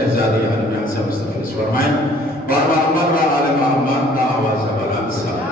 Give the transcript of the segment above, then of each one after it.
शहजादी आलम से मुस्तफिज फरमाएं। बार बार मर्रा आले मोहम्मद का आवाज़ बुलंद सलाम।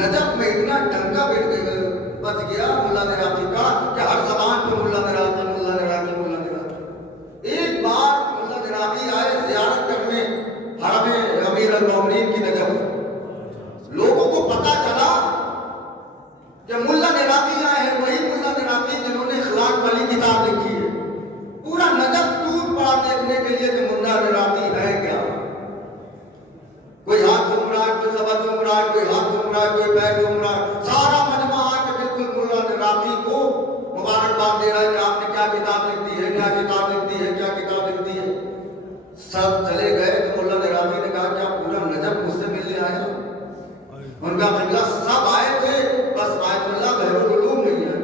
नजफ में इतना डंका बच गया मुल्ला ने राती का कि हर जबान पे मुल्ला ने राती कि मुल्ला निराती आए हैं, वही मुल्ला निराती जिन्होंने इखलाक वाली किताब लिखी है। पूरा नजफ टूट पड़ा देखने के लिए कि मुल्ला निराती है क्या। कोई हाथ घूम रहा है, कोई सबर घूम रहा है, कोई हाथ घूम रहा है, कोई पैर घूम रहा है, सारा मजमा आके बिल्कुल मुल्ला निराती को मुबारकबाद दे रहा है कि आपने क्या किताब लिख दी है, क्या किताब लिख दी है, क्या किताब लिख दी है। सब चले गए तो मुल्ला निराती ने कहा क्या पूरा नजफ मुझसे मिलने आया? उनका मतलब सब आए थे, बस आयतुल्लाह बहरुल उलूम नहीं है।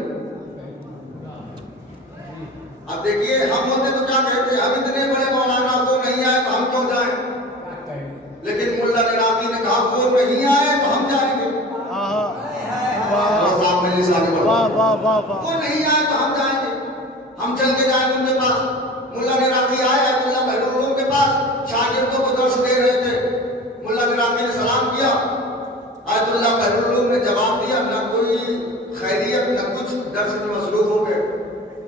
अब देखिए हम होते तो क्या कहते, हम इतने बड़े मौलाना वो नहीं आए तो हम क्यों जाएं? लेकिन मुल्ला निराती ने कहा वो नहीं आए तो हम जाएंगे। वो नहीं आए तो हम जाएंगे, हम चल के जाएंगे उनके पास। मुल्ला निराती आए आयतुल्लाह बहरुल उलूम के पास, शागिर्दों को दर्श दे रहे थे। मुल्ला निराती ने सलाम किया, आयतुल्लाह बहरुल उलूम ने जवाब दिया, न कोई खैरियत न कुछ, दर्श में मसरूफ हो गए।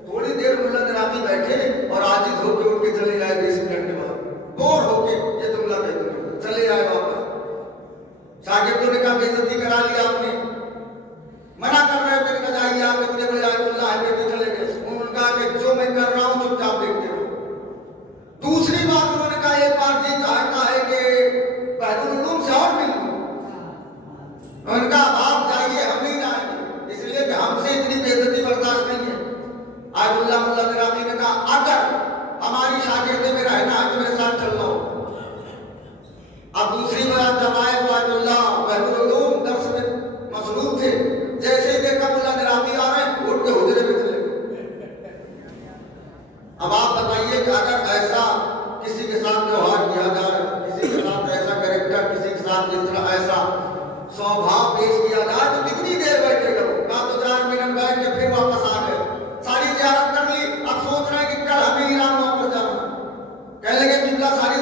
थोड़ी देर मुल्ला निराती बैठे और आजिज होकर उठ के चले गए। 20 मिनट के बाद बोर होके ये जुमला कहते चले आए वापस। शागिर्दों ने कहा बेइज्जती करा ली आपने, मना कर रहे थे कि जाइए आप इतने बड़े आयतुल्लाह है, बेटी चले गए। उन्होंने कहा कि जो मैं कर रहा हूं चुपचाप देखते रहो। दूसरी बात उन्होंने कहा एक बार जी चाहता है कि बहरुल उलूम से और मिल लूं। उनका आप जाइए, हम नहीं जाएंगे, इसलिए कि हमसे इतनी बेइज्जती बर्दाश्त नहीं है। आयतुल्लाह मुल्ला निराती ने कहा अगर हमारी शागिर्दे में रहना है तो मेरे साथ चल लो। अब दूसरी बार जब आए तो आयतुल्लाह बहरुल उलूम दर्स में मसरूफ थे। जैसे ही देखा मुल्ला निराती आ रहे हैं, उठ के हुजरे में चले गए। अब आप बताइए कि अगर ऐसा किसी के साथ व्यवहार किया जाए, किसी के साथ ऐसा कैरेक्टर, किसी के साथ जिस तरह ऐसा स्वभाव पेश किया जाए तो कितनी देर बैठेगा? ना तो 4 मिनट बैठ के फिर वापस आ गए, सारी ज़ियारत कर ली, अब सोच रहे हैं कि कल हमें ईरान वापस जाना। कहने लगे किबला सारी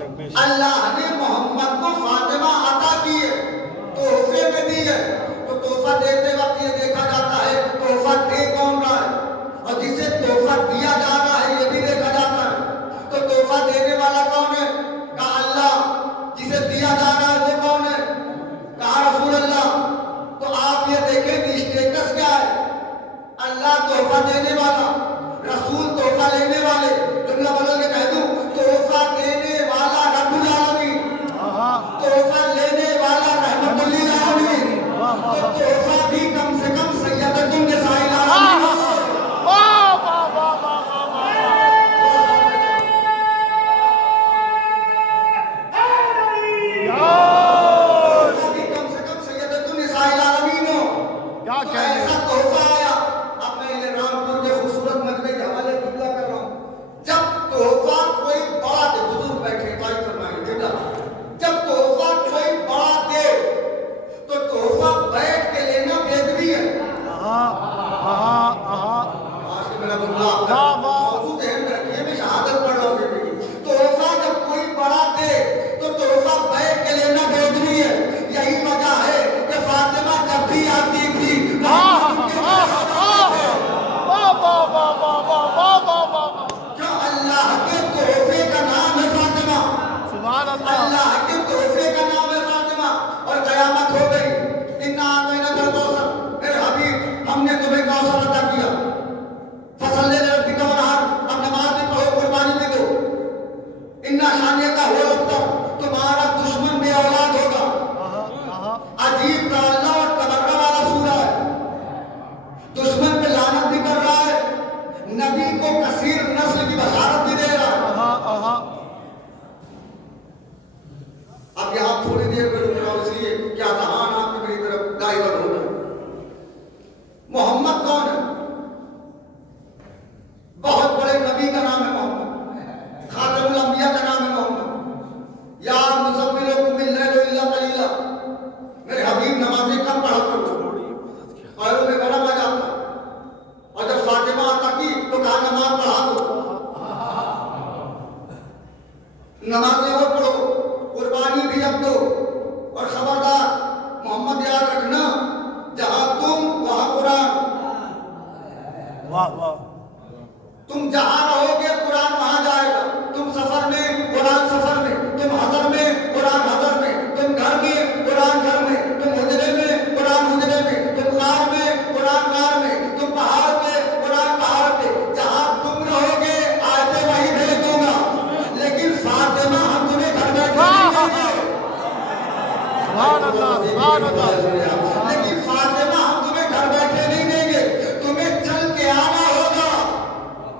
अल्लाह ने मोहम्मद को फातिमा अता की है, तोहफे में दी है। तो तोहफा देते वक्त ये देखा जाता है तोहफा दे कौन रहा है, और जिसे तोहफा दिया जा रहा है ये भी देखा जाता है। तो तोहफा देने वाला कौन है? कहा अल्लाह। जिसे दिया जा रहा है वो कौन है? कहा रसूल अल्लाह। तो आप ये देखें कि स्टेटस क्या है, अल्लाह तोहफा देने वाला, रसूल तोहफा लेने वाले। जुमला बदल के कह दूं, तोहफा देने वाला रब्बुल आलमीन, तोहफा लेने वाला रहमतुल लिल आलमीन। तो तोहफा भी कम से कम सैयदतुन निसाइल आलमीन। ऐसा तोहफा आया। अब मैं ये रामपुर के खूबसूरत मजमे के हवाले जुमला कर रहा हूँ। जब तोहफा कोई बड़ा दे, बुजुर्ग बैठे तारीफ फरमाएंगे जुमला, जब तोहफा कोई बड़ा दे तो तोहफा बैठ के लेना बेदबी है। आज के मेरा जुमला मौजूद है, रखिए मैं शहादत पढ़ रहा हूँ। तोहफा जब कोई बड़ा दे तो तोहफा बैठ के लेना बेदबी है। यही वजह है कि फातिमा जब भी आती थी क्यों, अल्लाह के तोहफे का नाम है फातिमा। अल्लाह के तोहफे का नाम है फातिमा। और कयामत हो गई। इन्ना आतैना कल कौसर, मेरे हबीब हमने तुम्हें कौसर अता किया। फसल ले रब्बिका वनहर, अब नमाज भी पढ़ो, कुर्बानी भी दो। इन्ना शानियका हुवल अब्तर, तुम्हारा दुश्मन भी औलाद होगा। अजीब ताल्ला और तबर्रा वाला सूरा है। दुश्मन पे लानत भी कर रहा है, नबी को कसीर नस्ल की बशारत भी दे रहा है। अब यहाँ थोड़ी देर में रुक रहा हूं, इसलिए क्या जहान आपने मेरी तरफ डाइवर्ट हो गया। मोहम्मद कौन है? बहुत बड़े नबी का नाम है मोहम्मद, खातमुल अंबिया का नाम है मोहम्मद। या मुज़म्मिल कुमिल लैल इल्ला कलीला, मेरे हबीब नमाज़ें कम पढ़ा करो, पैरों में गरम आ जाता। और जब फातिमा आता की तो कहा नमाज पढ़ा दो, नमाजें और पढ़ो, कुर्बानी भी अब दो। और खबरदार मोहम्मद याद रखना, जहां तुम वहां कुरान। वाह वाह। तुम जहां रहोगे कुरान वहां जाएगा। तुम सफर में कुरान सफर में, तुम हजर में कुरान हजर में, तुम घर में कुरान घर में, तुम हुजरे में कुरान हुजरे में, तुम कार में कुरान कार में, तुम पहाड़ पे कुरान पहाड़ पे। जहां तुम रहोगे आयतें वही भेज दूंगा। लेकिन फातिमा हम तुम्हें घर बैठे लेकिन फातिमा हम तुम्हें घर बैठे नहीं देंगे, तुम्हें चल के आना होगा।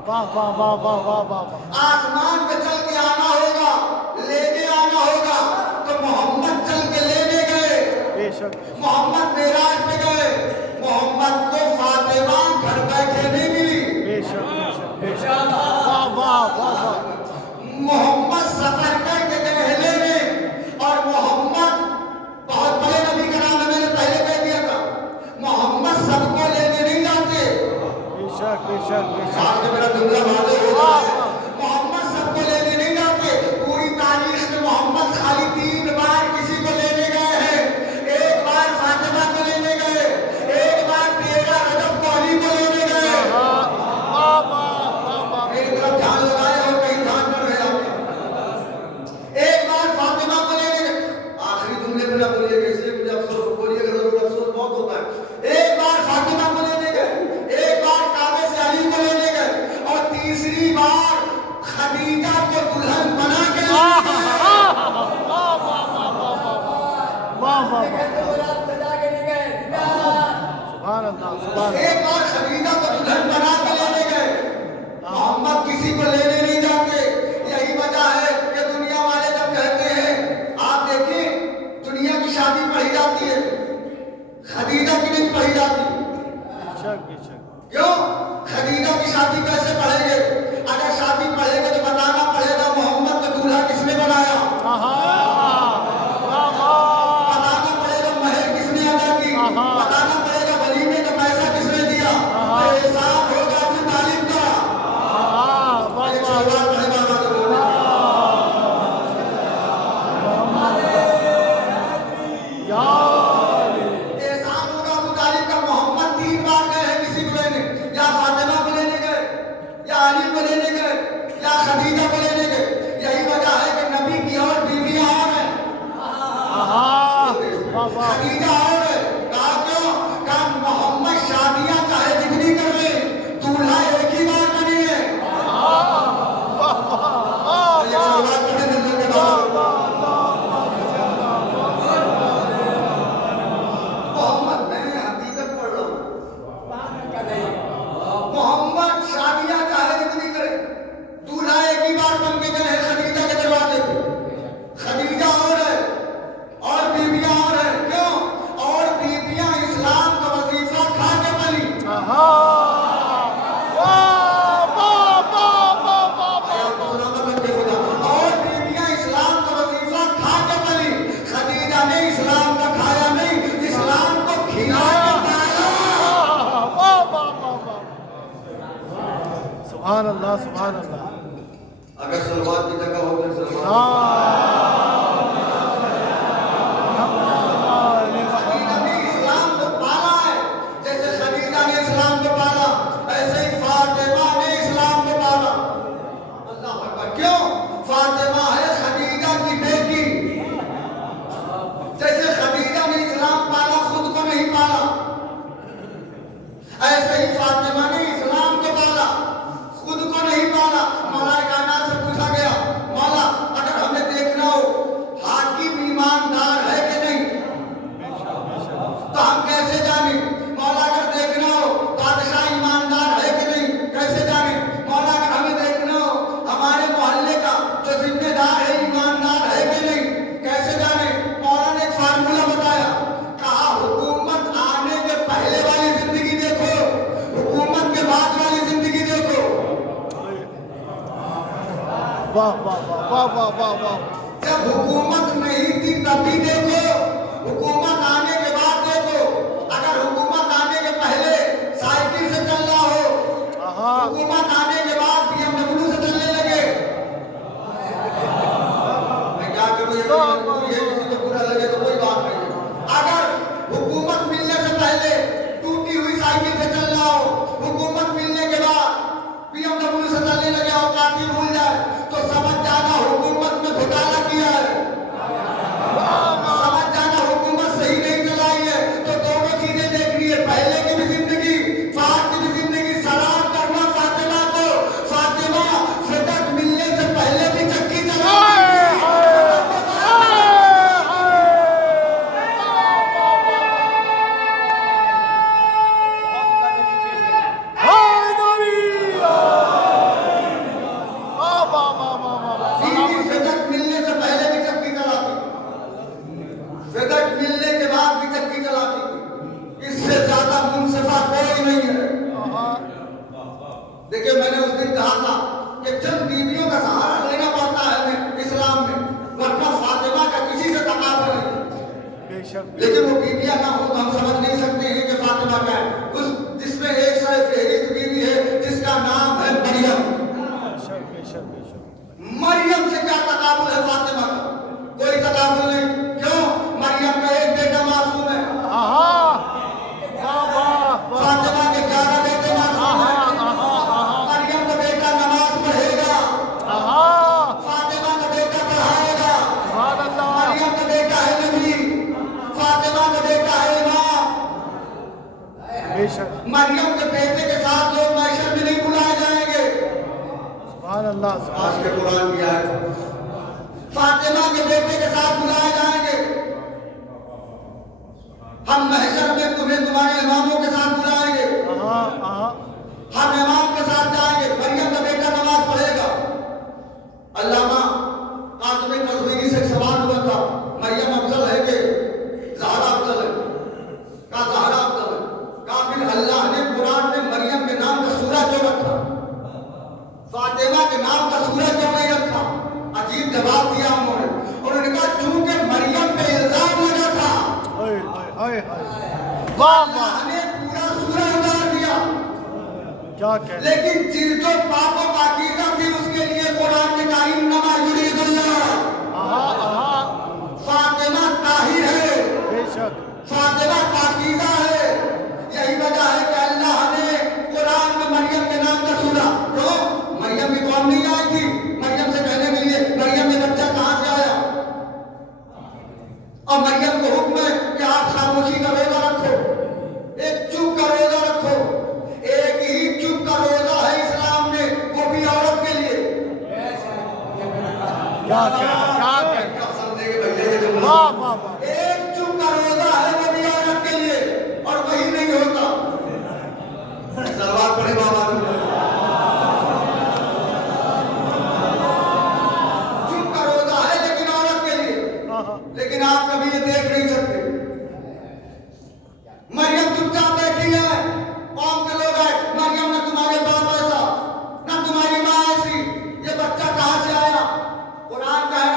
वाह वाह वाह वाह वाह वाह। आसमान पे चल के आना होगा, लेने आना होगा। तो मोहम्मद चल के लेने गए, बेशक मोहम्मद मेराज पे गए। मोहम्मद को फातिमा घर बैठे नहीं मिली। बेशक बेशक। वाह वाह वाह वाह। मोहम्मद सफर करके गए हिले में। और मोहम्मद बहुत बड़े नबी का नाम है, मैंने पहले कह दिया था। मोहम्मद सबको लेने नहीं जाते। बेशक बेशक बेशक। आज के मेरा जुमला वादे हो रहा है। मोहम्मद सबको लेने नहीं जाते। पूरी तारीख में मोहम्मद खाली 3 बार किसी को लेने गए हैं। एक बार फातिमा को लेने गए, एक बार 13 रजब को अली को लेने गए। मेरी तरफ ध्यान लगाए और कहीं ध्यान न रहे आपका। एक बार फातिमा को लेने गए। आखिरी जुमले में ना बोलिएगा, इसलिए मुझे अफसोस, बोलिएगा जरूर, अफसोस बहुत होता है। एक बार फातिमा को लेने गए, एक बार काबे से अली को लेने गए, और तीसरी सुभान अल्लाह सुभान अल्लाह। अगर सलवात की जगह हो तो सलवात। खदीजा ने इस्लाम को पाला है, जैसे खदीजा ने इस्लाम को पाला, ऐसे ही फातिमा ने इस्लाम को पाला। अल्लाह अकबर। क्यों? फातिमा है खदीजा की बेटी। जैसे खदीजा ने इस्लाम पाला, खुद को नहीं पाला, ऐसे ही फातिमा ने इस्लाम को पाला, खुद को नहीं पाला। मौला कायनात से पूछा गया, मौला अगर हमें देखना हो हाकिम ईमानदार है कि नहीं तो हम कैसे जाने? मौला अगर देखना हो बादशाह ईमानदार है कि नहीं कैसे जाने? मौला अगर हमें देखना हो हमारे मोहल्ले का जो जिम्मेदार है ईमानदार है कि नहीं कैसे जाने? मौला ने एक फार्मूला बताया, कहा हुकूमत आने के पहले वाली जिंदगी देखो, हुकूमत के बाद वाली जिंदगी देखो। वाह वाह वाह वाह वाह वाह। जब हुकूमत नहीं थी तभी देखो, हुकूमत आने के बाद देखो। अगर हुकूमत आने के पहले साइकिल से चल रहा हो, हुकूमत आने के बाद BMW से चलने लगे, मैं क्या करूं? ये किसी को बुरा लगे तो कोई बात नहीं। अगर हुकूमत मिलने से पहले टूटी हुई साइकिल से चल रहा हो, हुकूमत मिलने के बाद BMW से चलने लगे और काफी भूल जाए तो समझ जाना हुकूमत में घोटाला किया है, समझ जाना हुकूमत सही नहीं चलाई है। तो दोनों चीजें देखनी है, पहले की भी जिंदगी, बाद की भी जिंदगी। सलाम करना फातिमा को, फातिमा फिदक मिलने से पहले भी चक्की चलाई। फिदक मिलने से पहले भी चक्की चलाती, फिदक मिलने के बाद भी चक्की चलाती। इससे ज्यादा मुनसिफा कोई नहीं है। देखिए मैंने उस दिन कहा था कि जब बीवियों का सहारा लेना पड़ता है इस्लाम में, वरना फातिमा का किसी से तकाबुल नहीं। लेकिन वो बीवियां ना हो तो हम समझ नहीं सकते हैं कि फातिमा क्या है। उस जिसमें एक से फहरिस्त बीवी है जिसका नाम है मरियम। मरियम से क्या तकाबुल है फातिमा का? कोई तकाबुल नहीं। क्यों? मरियम का एक बेटा मासूम है, फातिमा के 11 बेटे मासूम हैं। मरियम का बेटा नमाज पढ़ेगा, फातिमा का बेटा पढ़ाएगा। मरियम का बेटा है नबी, फातिमा का बेटा है इमाम। मरियम के बेटे के साथ लोग महशर में नहीं बुलाए जाएंगे। सुभान अल्लाह। आज के कुरान की आयत, फातिमा के बेटे के साथ बुलाए जाएंगे। हम महशर में तुम्हें तुम्हारे इमामों के साथ बुलाएंगे, हम इमाम के साथ जाएंगे। मरियम का बेटा नमाज पढ़ेगा। अल्लामा काज़मी कश्मीरी से एक सवाल हुआ था, मरियम अफजल है कि ज़हरा अफजल है? कहा ज़हरा अफजल है। कहा फिर अल्लाह ने कुरान में मरियम के नाम का सूरा क्यों रखा, फातिमा के नाम का सूरा क्यों नहीं रखा? अजीब जवाब दिया उन्होंने। उन्होंने कहा चूंकि मरियम पे इल्जाम लगा था, अल्लाह ने पूरा सूरा उतार दिया। क्या कह? लेकिन जो पापों पाकीज़ा थी उसके लिए कुरान ने कहा इन्नमा युरीदुल्लाह, फातिमा ताहिर है, बेशक फातिमा पाकीज़ा है। यही वजह है कि अल्लाह ने कुरान में मरियम के नाम का सूरा। तो मरियम की कौम नहीं आई थी मरियम से कहने के लिए मरियम में बच्चा कहां से आया? और मरियम को हुक्म है कि आप खामोशी का रोजा रखो, एक चुप का रोजा रखो। एक ही चुप का रोजा है इस्लाम में, वो भी औरत के लिए। क्या कह? एक चुप का रोजा है वो भी औरत के लिए, और वही नहीं होता। सलवात पढ़े बाबा। चुप का रोजा है लेकिन औरत के लिए। लेकिन आप कभी ये देख नहीं सकते। मरियम चुपचाप बैठी है, कौम के लोग आए, मरियम ने तुम्हारे बाप ऐसा, ना तुम्हारी माँ ऐसी, ये बच्चा कहां से आया? कुरान का है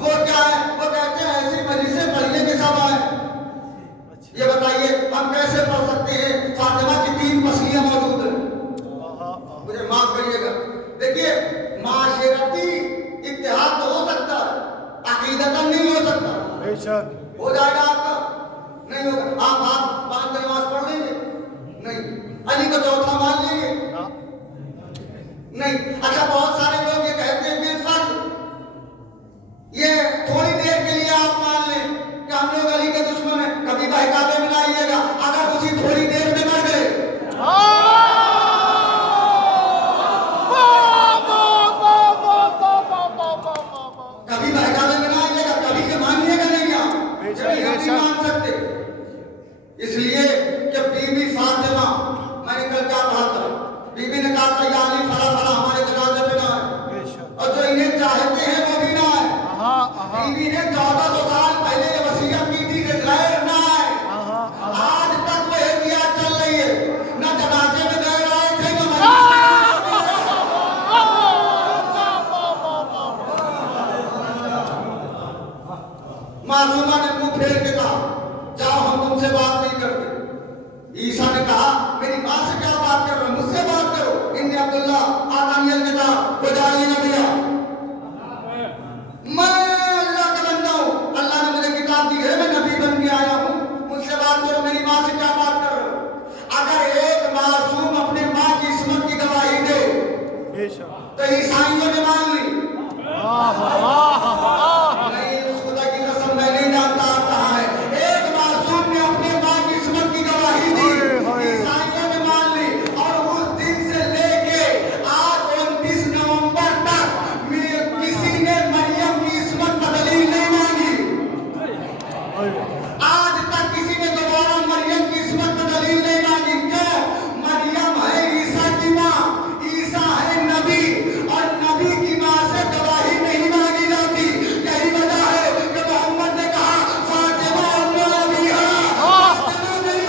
वो क्या है? वो कहते हैं ऐसी मजलिसें पढ़ने के सब आए। ये बताइए हम कैसे पढ़ सकते हैं? फातिमा की 3 पसलियां मौजूद हैं। मुझे माफ करिएगा। देखिए माशरती इत्तेहाद तो हो सकता है, अकीदतन नहीं हो सकता। बेशक हो जाएगा आपका? नहीं होगा। आप हाथ बांध कर नमाज पढ़ लेंगे? नहीं। अली को चौथा मान लेंगे? नहीं। अच्छा बहुत सारे लोग ये कहते हैं बिलफर्ज, ये थोड़ी देर के लिए आप मान लें कि हम लोग अली के दुश्मन हैं, कभी बहकावे में ना आइएगा। अगर उसी थोड़ी देर में मर गए, कभी बहकावे में ना आइएगा, कभी के मानिएगा नहीं आप, नहीं मान सकते। इसलिए कि बीबी फातिमा, मैंने कल क्या कहा था, बीबी ने कहा था या अली फला फला हमारे जनाजे पे ना आए, और जो इन्हें चाहते हैं वो भी ना आए। बीबी ने 1400 साल पहले ये वसीयत की थी कि गैर ना आए। आज तक वो एहतियात चल रही है, न जनाजे में गैर आए थे न मासूमा ने मुंह फेर के कहा जाओ हम तुमसे बात नहीं करते। ईसा ने कहा मेरी मां से क्या बात कर रहे हो, मुझसे बात करो। इन्ने अब्दुल्ला आतानियल किताब बजाई न दिया, मैं अल्लाह का बंदा हूं, अल्लाह ने मुझे किताब दी है, मैं नबी बन के आया हूं, मुझसे बात करो। मेरी मां से क्या बात कर रहे हो? अगर एक मासूम अपने मां की इस्मत की गवाही दे तो ईसाइयों ने मान ली। नहीं, खुदा की कसम मैं नहीं जानता कहाँ है। एक मासूम ने अपने मां की इस्मत की गवाही दी, ईसाइयों ने मान ली। और उस दिन से लेके आज 29 नवंबर तक किसी ने मरियम की इस्मत का दलील नहीं मांगी। आज तक किसी ने दोबारा मरियम की इस्मत का दलील नहीं मांगी। क्यों? मरियम है ईसा की मां, ईसा है नबी, और नबी की मां से गवाही नहीं मांगी जाती। यही वजह है कि मोहम्मद ने कहा फातिमा अम्मा बिहा, फातिमा मेरी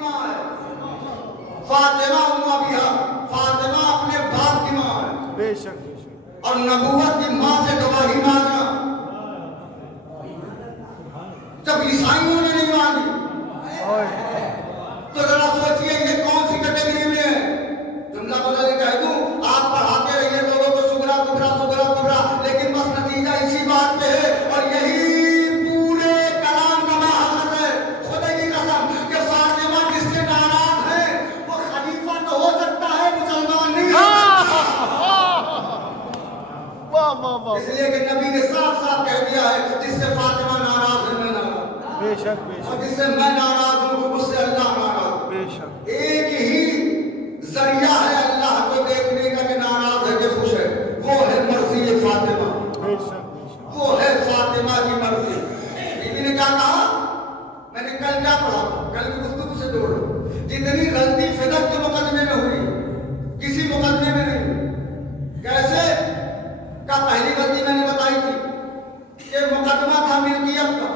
मां है। फातिमा अम्मा बिहा, फातिमा अपने बाप की मां है। बेशक और नबूवत की मां से गवाही मांगना, जब ईसाइयों ने नहीं मांगी तो जरा सोचिए ये कौन सी कैटेगरी में है। जुमला बदल के कह दूं, आप पढ़ाते रहिए लोगों को सुगरा कुबरा सुगरा कुबरा, लेकिन बस नतीजा इसी बात पे है। और यही पूरे कलाम का महासत है। खुदा की कसम कि फातिमा जिससे नाराज है वो खलीफा तो हो सकता है, मुसलमान नहीं हो सकता। इसलिए कि नबी ने साफ साफ कह दिया है जिससे फातिमा नाराज है मैं नाराज, बेशक और जिससे मैं नाराज हूं उससे अल्लाह नाराज। बेशक एक ही जरिया है अल्लाह को देखने का कि नाराज है कि खुश है, वो है मर्जी फातिमा, वो है फातिमा की मर्जी। बीबी ने क्या कहा? मैंने कल क्या पढ़ा, कल की गुफ्तगू से जोड़ लो। जितनी गलती फिदक के मुकदमे में हुई किसी मुकदमे में नहीं। कैसे? का पहली गलती मैंने बताई थी कि मुकदमा था मिल्कियत का,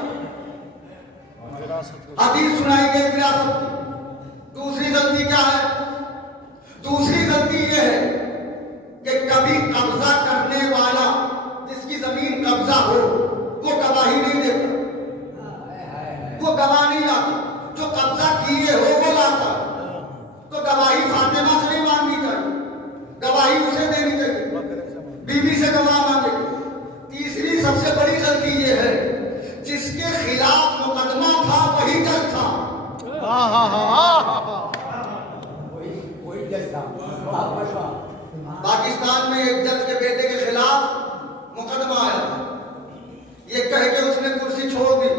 हदीस सुनाई गई विरासत की। दूसरी गलती क्या है? दूसरी गलती यह है कि कभी कब्जा करने वाला जिसकी जमीन कब्जा हो वो गवाही नहीं देता, वो गवाह नहीं लाता। जो कब्जा किए हो वो लाता। तो गवाही फातिमा से नहीं मांगनी चाहिए, गवाही उसे देनी चाहिए, बीबी से गवाह मांगे। तीसरी सबसे बड़ी गलती यह है जिसके खिलाफ मुकदमा था वही जज था। पाकिस्तान में एक जज के बेटे के खिलाफ मुकदमा आया, ये कह के उसने कुर्सी छोड़ दी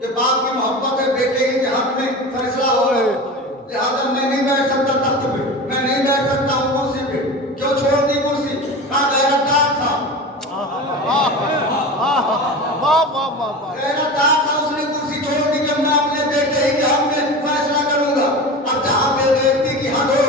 कि बाप की मोहब्बत है, बेटे ही के हक में फैसला हो, लिहाजा मैं नहीं बैठ सकता तख्त पे, मैं नहीं बैठ सकता हूँ कुर्सी पे। क्यों छोड़ दी कुर्सी? कहा गैरतदार था, गैरतदार था, उसने कुर्सी छोड़ दी कि मैं अपने बेटे ही के हक में फैसला करूंगा। अब जहां बेगैरती की हद हो,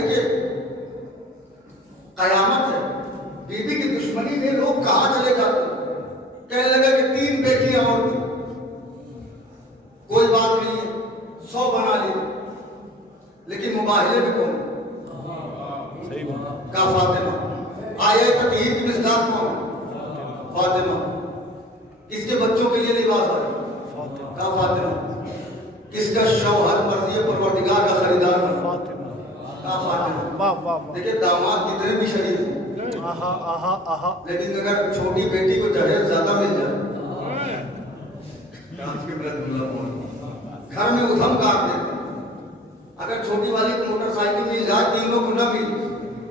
देखिए कयामत है, बीबी की दुश्मनी में लोग कहां चले जाते, कहने लगे कि 3 बेटियां और थी, कोई बात नहीं है 100 बना ली, लेकिन मुबाहिले में कौन सही बात का फातिमा आए तकहीर की मिसदाक कौन फातिमा, किसके बच्चों के लिए लिबास आए का फातिमा, किसका शौहर मर्ज़ी परवरदिगार का खरीदार फातिमा का फातिमा। वाह वाह देखिए दामाद कितने भी शरीफ हैं, आहा आहा आहा लेकिन अगर छोटी बेटी को जहेज ज्यादा मिल जाए घर में उधम काट देते। अगर छोटी वाली को मोटरसाइकिल मिल जाए, तीनों को न मिल,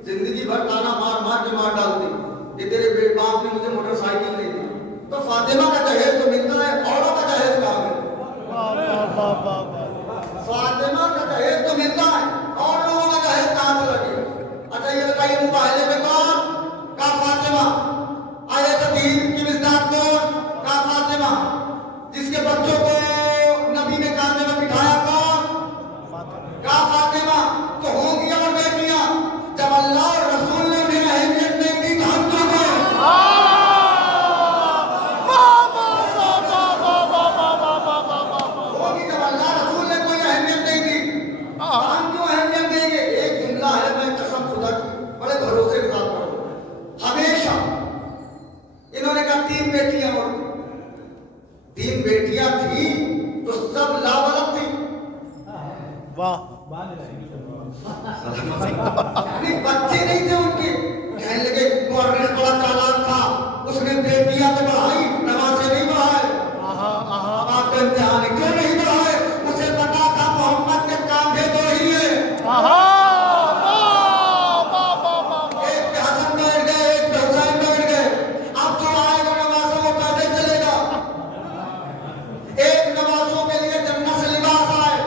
जिंदगी भर ताना मार मार के मार डालती कि तेरे बाप ने मुझे मोटरसाइकिल नहीं दी। तो फातिमा का जहेज तो मिलता है, औरों का जहेज कहाँ मिले? फातिमा का दहेज तो मिलता है और लोगों का दहेज कहां से लगे? अच्छा ये बताइए मुबाहिले में कौन का फातिमा, आए तकहीर की मिसदाक कौन का फातिमा, जिसके बच्चों को नबी ने कांधे में बिठाया कौन का फातिमा। तो होंगी और बेटियां, जब अल्लाह और रसूल ने उन्हें अहमियत नहीं दी तो हम क्यों दें? होगी जब अल्लाह रसूल ने कोई अहमियत नहीं दी, हम क्यों अहमियत देंगे? एक जुमला है, मैं कसम खुदा की बड़े भरोसे के साथ पढ़ूं, हमेशा इन्होंने कहा 3 बेटियां और 3 बेटियां थी तो सब लावलद थी, वाह यानी बच्चे नहीं थे उनके। कहने लगे मुअर्रिख बड़ा चालाक था, उसने बेटियां तो बढ़ाई, नमाज़ें नहीं बढ़ाए। आहा आहा आप इम्तिहान क्यों नहीं बढ़ाए? उसे पता था मोहम्मद के कांधे 2 ही है, आहा एक पे हसन बैठ गए, एक पे हुसैन बैठ गए। अब जो आएगा नवाज़ों को पैदल चलेगा, एक नवाज़ों के लिए जन्नत से लिबास आए,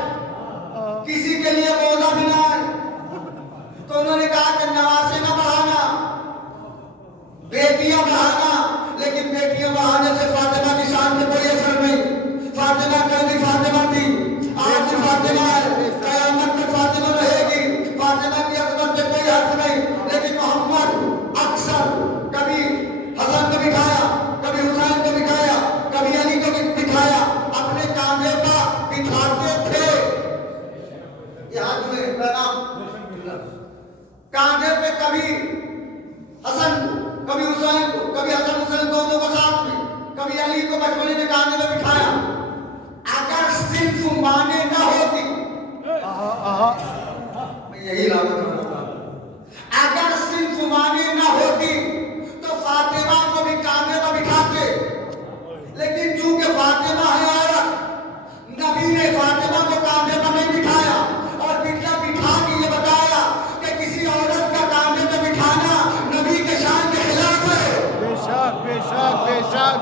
किसी के लिए मौला भी ना आए। तो उन्होंने कहा कि नवाज़ें ना बढ़ाना, बेटियां बढ़ाना, लेकिन बेटियां बढ़ाने से फातिमा की शान में कोई असर नहीं। फातिमा कभी फातिमा थी, आज भी फातिमा है, कयामत में फातिमा रहेगी। फातिमा की अज़मत में कोई हर्फ नहीं, लेकिन मोहम्मद अक्सर कभी हसन को बिठाया, कभी हुसैन को बिठाया, कभी अली को बिठाया, अपने कांधे पर बिठाते थे। याद में प्रणाम कांधे पे कभी हसन को, कभी हुसैन को, कभी हसन हुसैन दोनों को साथ में, कभी अली को बचपने में कांधे में बिठाया। अगर सिर्फ माने न होती, मैं यही लागू कर रहा था, अगर सिर्फ माने न होती तो फातिमा को भी कांधे में बिठाते, लेकिन चूंकि फातिमा है औरत, नबी ने फातिमा को कांधे पर नहीं बिठाया और बिठा के ये बताया कि किसी औरत का कांधे पे बिठाना नबी के शान के खिलाफ है। बेशक बेशक बेशक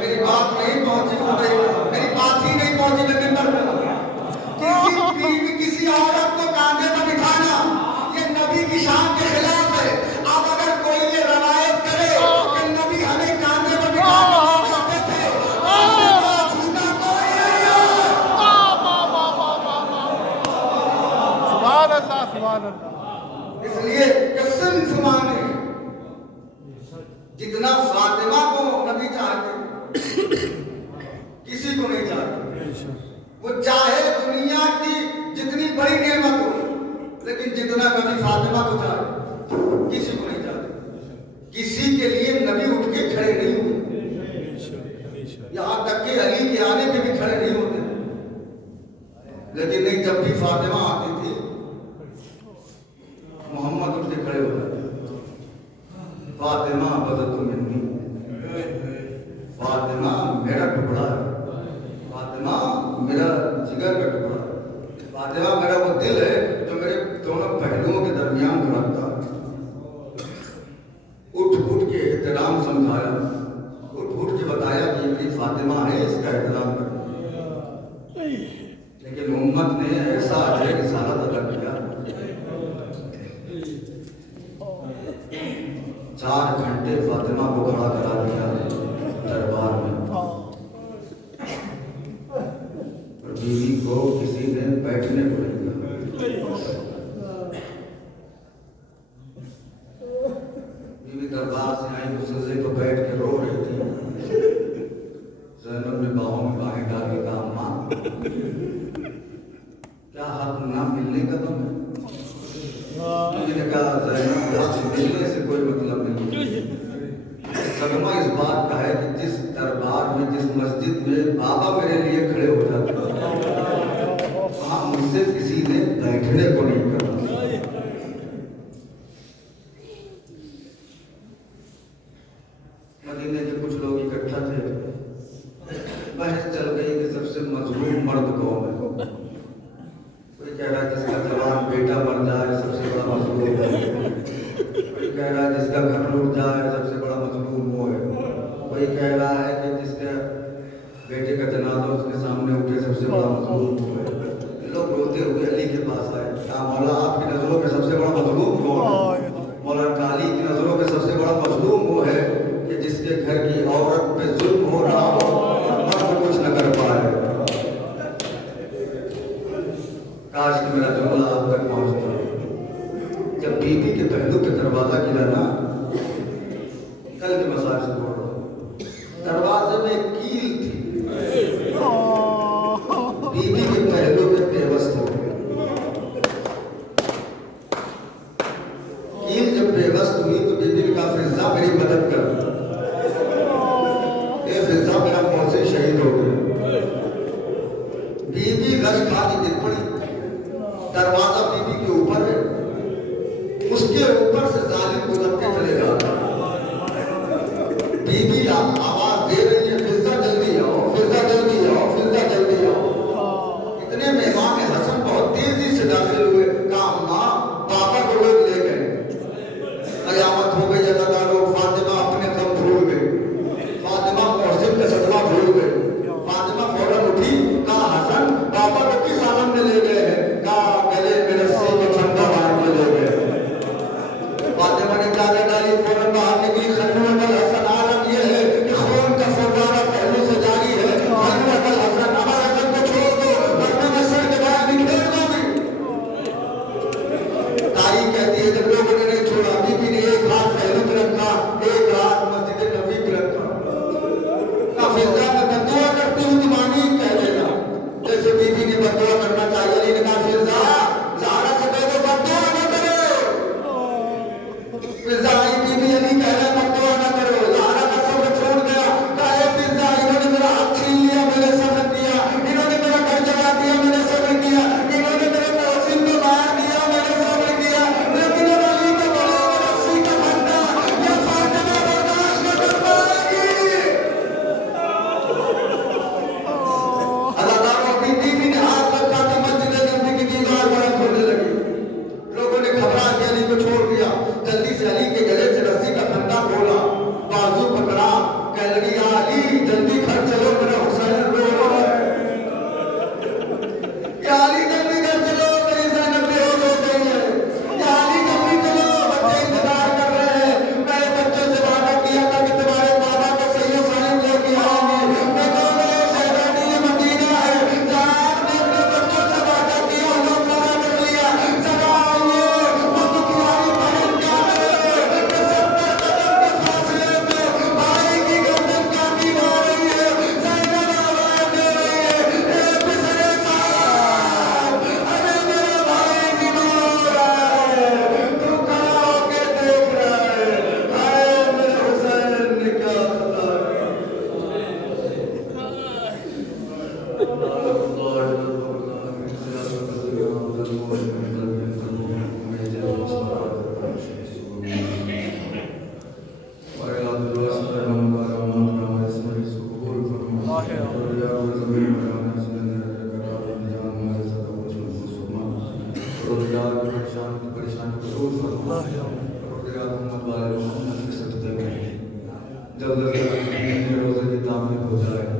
मेरी बात नहीं पहुंची, मेरी बात ही नहीं पहुंची लेकिन किसी बीवी किसी औरत को कांधे पर बिठाना ये नबी की शान के खिलाफ है। अब अगर कोई ये रवायत करे कि नबी हमें कांधे पर बिठा के थे, झूठा कोई नहीं है। सुभान अल्लाह सुभान अल्लाह। इसलिए कि सिर्फ माने, जितना फातिमा को नबी चाहते किसी को नहीं चाहते। वो चाहे दुनिया की जितनी बड़ी नेमत हो, लेकिन जितना नबी फातिमा को चाहते किसी को नहीं चाहते। किसी के लिए नबी उठ के खड़े नहीं होते, यहाँ तक कि अली के आने पे भी खड़े नहीं होते। लेकिन नहीं, जब भी फातिमा आती थी मोहम्मद उठ के खड़े हो जाते। फातिमा बदतु मिन्नी, फातिमा मेरा टुकड़ा है, फातिमा मेरा जिगर का टुकड़ा है, फातिमा मेरा वो दिल है जो मेरे दोनों पहलुओं के दरमियान धड़कता है। उठ उठ के एहतराम समझाया, उठ उठ के बताया कि ये मेरी फातिमा है, इसका एहतराम करो। लेकिन उम्मत ने ऐसा अजय रिसालत अदा किया, 4 घंटे फातिमा को खड़ा करा दिया दरबार में, और बीवी को किसी ने बैठने को नहीं दिया। मैंने कहा मिलने से कोई मतलब नहीं। सदमा इस बात का है कि जिस दरबार में, जिस मस्जिद में बाबा मेरे लिए खड़े हो जाते हैं, वहाँ मुझसे किसी ने बैठने को नहीं कहा। मदीने के कुछ लोग इकट्ठा थे, बहस चल गई कि सबसे मजलूम मर्द कौन है। कोई कह रहा है जिसका जवान बेटा मर जाए सबसे बड़ा मजलूम है, कोई कह रहा है जिसका घर लूट जाए सबसे बड़ा मजलूम वो है, कोई कह रहा है कि जिसके बेटे का जनाजा उसके सामने उठे सबसे बड़ा मजलूम वो है। लोग रोते हुए अली के पास आए, क्या मौला आपकी नजरों में सबसे बड़ा मजलूम कौन है? मौला अली की नजरों में सबसे बड़ा मजलूम वो है कि जिसके घर की औरत पे जुल्म हो रहा हो, मर्द कुछ न कर पाए। काश कि मेरा जुमला आप तक पहुंचता। जब बीबी के पहलू पे दरवाजा गिरा ना, कल के मसाज से बोल रहा हूँ, दरवाजे में एक कील थी, बीबी के पहलू पे बेबस हो गया। कील जब बेबस हुई तो बीबी ने कहा फिजा मेरी मदद कर। ये फिजा मेरा मौसी शहीद हो गया। बीबी रश खा के गिर पड़ी, दरवाजा बीबी के ऊपर है, उसके ऊपर से जालिम गुजर के चले जा रहा। बीबी आवाज दे रही है फिजा जल्दी आओ, फिजा जल्दी आओ, फिजा जल्दी आओ। इतने में इमाम हसन बहुत तेजी से दाखिल हुए, कहा माँ पापा को लोग ले गए, कयामत हो गई, ज्यादा लोग फातिमा अपने दम भूल गए, फातिमा मोहसिन का सदमा भूल गए। फातिमा फौरन उठी, कहा हसन पापा को किस आलम में ले गए हैं? कहा गले में रस्सी के फंदा मार के ले गए। फातिमा ने चादर डाली, फौरन बाहर निकली। खन्नूअतल हसन आलम ये है कि खून का फव्वारा पहलू से जारी है। खन्नूअतल हसन, अमर हसन को छोड़ दो वरना मैं सर के बाहर निकल दूंगी। ताई कहती है जब लोगों ने नहीं छोड़ा, बीबी ने एक हाथ पहलू पे रखा, एक हाथ मस्जिद नबी पे रखा। फिजा में बदुआ करती हूँ दीवानी कह देना, जैसे बीबी ने बदुआ करना चाहिए। अली ने कहा फिजा ज़हरा से कह दो बदुआ न करो। फिजा आई, बीबी अली कह रहा बदुआ न करो। ज़हरा का सब्र छोड़ गया, कहा फिजा इन्होंने मेरा हाथ छीन लिया, मैंने सब्र किया, इन्होंने मेरा घर जला दिया, मैंने सब्र किया, इन्होंने मेरे मोहसिन को मार दिया, मैंने सब्र किया, लेकिन अली के गले में रस्सी का फंदा ये फातिमा बर्दाश्त न कर पाएगी। बीबी ने हाथ रखा कि मस्जिद नबी की दीवार बड़ा होने लगी। लोगों ने घबरा के अली को छोड़ दिया, जल्दी से अली के गले से रस्सी का फंदा खोला, बाजू पकड़ा, कह लगी या अली जल्दी घर चलो, मेरा हुसैन रो रहा है। या अली जल्दी घर चलो, मेरी ज़ैनब बेहोश हो गई है। या अली जल्दी चलो, बच्चे इंतजार कर रहे हैं। मैंने बच्चों से वादा किया था कि तुम्हारे बाबा को सही सालिम लेके आएंगे। मैं कहूँगा ये शहजादी ये मदीना है, जहाँ आपने अपने बच्चों से वादा किया वो पूरा कर लिया। जरा आइए, वो दुखियारी बहन क्या करे कि 70 कदम के फासले पे भाई की गर्दन काटी जा रही है, ज़ैनब आवाज़ दे रही है, ए पिसरे साहब, अरे मेरा भाई बीमार हो रहा है, तू खड़ा होके देख रहा है, हाय मेरे हुसैन ने क्या खता जल्द रोजे की तामीर हो जाए।